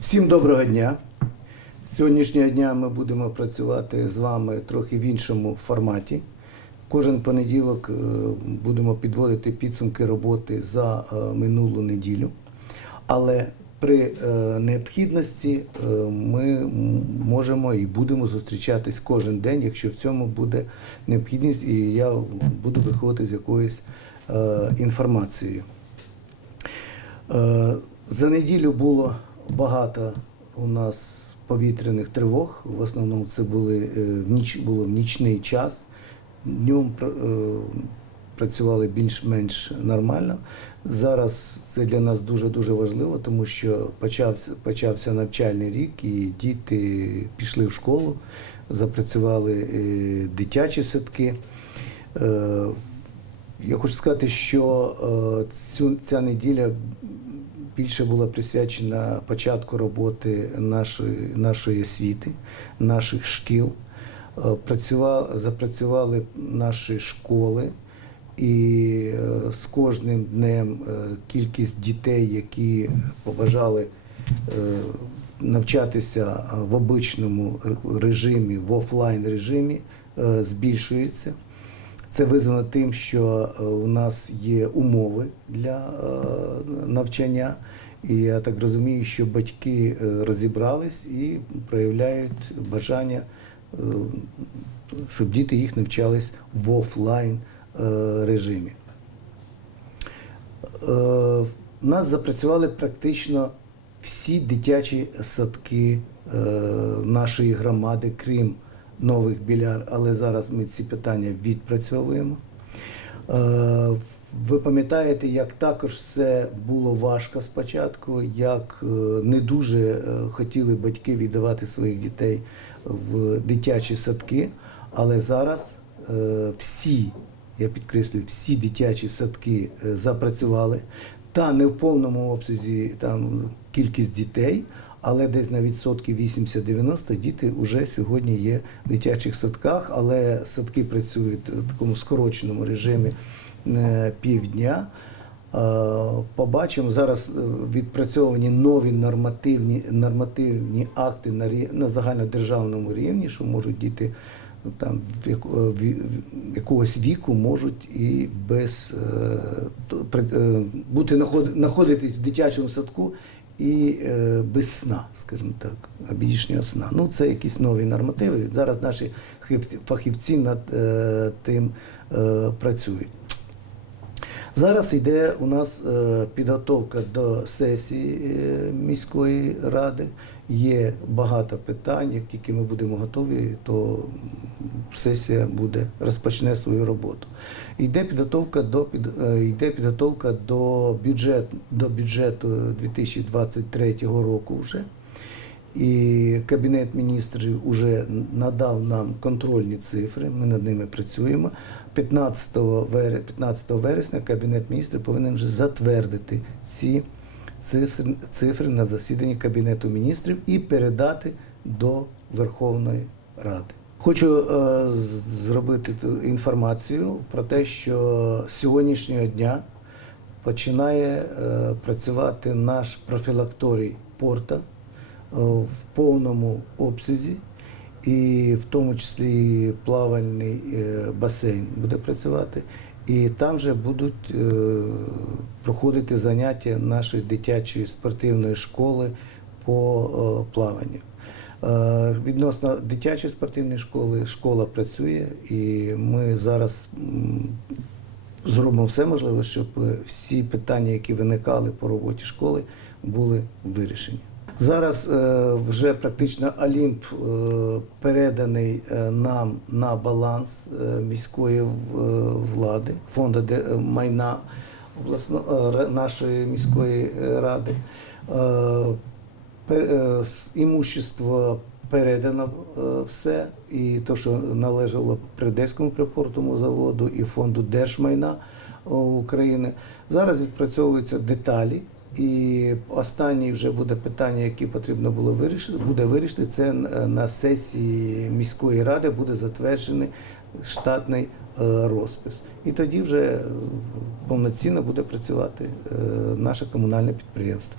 Всім доброго дня. Сьогоднішнього дня ми будемо працювати з вами трохи в іншому форматі. Кожен понеділок е, будемо підводити підсумки роботи за е, минулу неділю. Але при е, необхідності ми можемо і будемо зустрічатись кожен день, якщо в цьому буде необхідність, і я буду виходити з якоюсь інформацією. За неділю було багато у нас повітряних тривог. В основному це були е, в ніч було в нічний час. Днем е, працювали більш-менш нормально. Зараз це для нас дуже дуже важливо, тому що почався, почався навчальний рік, і діти пішли в школу, запрацювали е, дитячі садки. Я хочу сказати, що цю, ця неділя більше була присвячена початку роботи нашої, нашої освіти, наших шкіл. Е, Працювали, запрацювали наші школи, і е, з кожним днем е, кількість дітей, які побажали навчатися в обичному режимі, в офлайн режимі, збільшується. Це визвано тим, що е, у нас є умови для е, навчання, і я так розумію, що батьки е, розібрались і проявляють бажання, щоб діти їх навчались в офлайн режимі. У нас запрацювали практично всі дитячі садки нашої громади, крім нових біляр, але зараз ми ці питання відпрацьовуємо. Е, Ви пам'ятаєте, як також все було важко спочатку, як е, не дуже е, хотіли батьки віддавати своїх дітей в дитячі садки, але зараз всі, я підкреслюю, всі дитячі садки запрацювали. Та не в повному обсязі там кількість дітей, але десь на відсотки 80-90 діти вже сьогодні є в дитячих садках, але садки працюють в такому скороченому режимі е, півдня. Е, Побачимо зараз е, відпрацьовані нові нормативні, нормативні акти на, на загальнодержавному рівні, що можуть діти ну, там якогось віку можуть і без бути наход- знаходитись в дитячому садку і е, без сна, скажімо так, обідішнього сна. Ну, це якісь нові нормативи. Зараз наші фахівці над е, тим е, працюють. Зараз йде у нас е, підготовка до сесії е, міської ради. Є багато питань. Як тільки ми будемо готові, то сесія буде розпочне свою роботу. Йде підготовка до під, е, йде підготовка до бюджет до бюджету 2023 року вже. І Кабінет міністрів вже надав нам контрольні цифри, ми над ними працюємо. 15 вересня, Кабінет міністрів повинен вже затвердити ці цифри, на засіданні Кабінету міністрів і передати до Верховної Ради. Хочу е, зробити інформацію про те, що з сьогоднішнього дня починає е, працювати наш профілакторій порта в повному обсязі, і в тому числі плавальний е, басейн буде працювати. І там же будуть е, проходити заняття нашої дитячої спортивної школи по е, плаванню. Е, Відносно дитячої спортивної школи школа працює, і ми зараз зробимо все можливе, щоб е, всі питання, які виникали по роботі школи, були вирішені. Зараз е, вже практично Олімп е, переданий е, нам на баланс міської влади, фонду де- майна обласно, ра- нашої міської ради. Імущество передано все, і те, що належало Придеському припортовому заводу і фонду держмайна України. Зараз відпрацьовуються деталі. І останнє вже буде питання, яке потрібно було вирішити, буде вирішити. Це е, на сесії міської ради буде затверджений штатний е, розпис. І тоді вже е, повноцінно буде працювати наше комунальне підприємство.